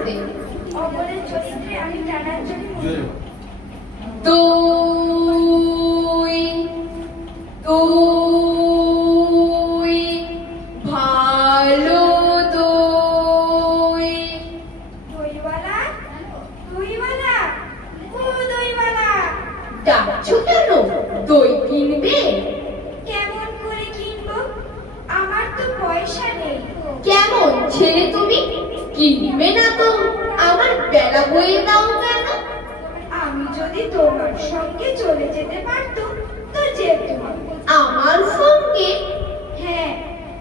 বুঝতে। অমরের চরিত্রে আমি টানার জন্য দই দই ভালো দই। দইওয়ালা, দইওয়ালা, ও দইওয়ালা, ডাকছো কেন? দই কিনবে? কেমন করে কিনবো? আমার তো পয়সা নেই। কেমন ছেলে তুমি? কিনবে না তো আমার বেলা বয়ে দাও কেন? আমি যদি তোমার সঙ্গে চলে যেতে পারতাম তো যেতাম। আমার সঙ্গে? হ্যাঁ,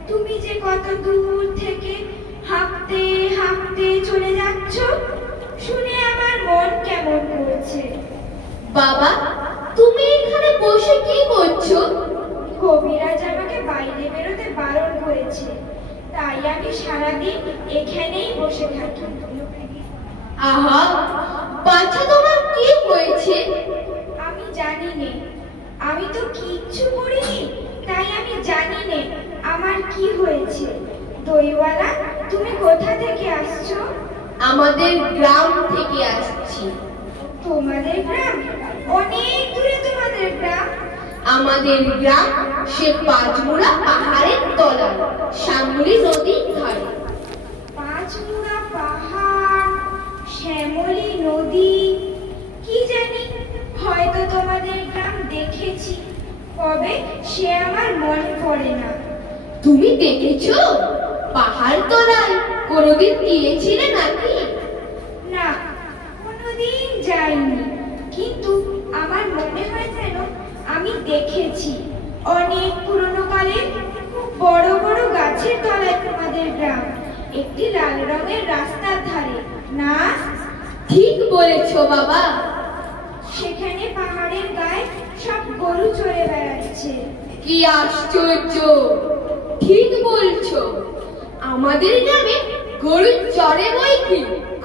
তুমি যে কত দূর থেকে হাঁটতে হাঁটতে চলে যাচ্ছ, শুনে আমার মন কেমন করছে। বাবা, তুমি এখানে বসে কি করছো? কবিরাজ আমাকে বাইরে বেরোতে বারণ করেছে, তাই আমি সারাদিন এখানেই বসে থাকি। আহা, বাচ্চা তোমার কি হয়েছে? আমি জানি নে, আমি তো কিচ্ছু করিনি, তাই আমি জানি নে আমার কি হয়েছে। দইওয়ালা, তুমি কোথা থেকে আসছো? আমাদের গ্রাম থেকে আসছি। তোমাদের গ্রাম? অনেক দূরে তোমাদের গ্রাম? আমাদের গ্রাম সে পাঁচমুড়া পাহাড়ের তলায়, শ্যামলী নদীর ধারে। পাঁচমুড়া পাহাড়, শ্যামলী নদী, কি জানি, হয়তো তোমাদের গ্রাম দেখেছি, কবে সে আমার মনে পড়ে না। তুমি দেখেছো? পাহাড় তলায় কোনোদিন গিয়েছিলে নাকি? না, কোনোদিন যাইনি, কিন্তু আমার মনে হয় যেন আমি দেখেছি। অনেক পুরনো কালে খুব বড় বড় গাছের তলায় তোমাদের গ্রাম, একটি লাল রঙের রাস্তার ধারে না? ঠিক বলেছো বাবা। সেখানে পাহাড়ের গায়ে সব গরু চড়ে বেড়াচ্ছে। কি আশ্চর্য! ঠিক বলছো, আমাদের গ্রামে গরু চড়ে বই কি,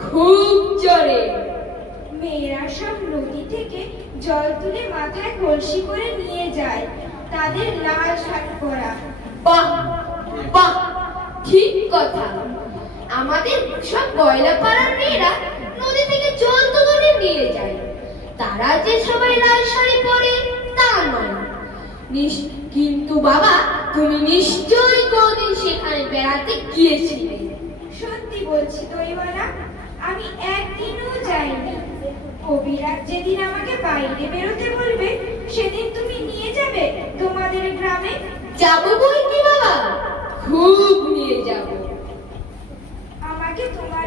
খুব চড়ে। মেয়েরা সব নদী থেকে জল তুলে মাথায় কলসি করে নিয়ে যায়, তাদের লাল শাড়ি পরা। বাহ বাহ, ঠিক কথা। আমাদের সব গয়লা পাড়ার মেয়েরা নদী থেকে জল তুলে নিয়ে যায়। তারা যে সবাই লাল শাড়ি পরে তা নয়। কিন্তু বাবা, তুমি নিশ্চয়ই কোনদিন সেখানে বেড়াতে গিয়েছিলে। সত্যি বলছি দইওয়ালা, আমি একদিনও যাইনি। কবিরাজ যেদিন আমাকে বাইরে বেরোতে বলবে, সেদিন তুমি নিয়ে যাবে তোমাদের গ্রামে? যাবো বই কি বাবা, খুব নিয়ে যাবো। আমাকে তোমার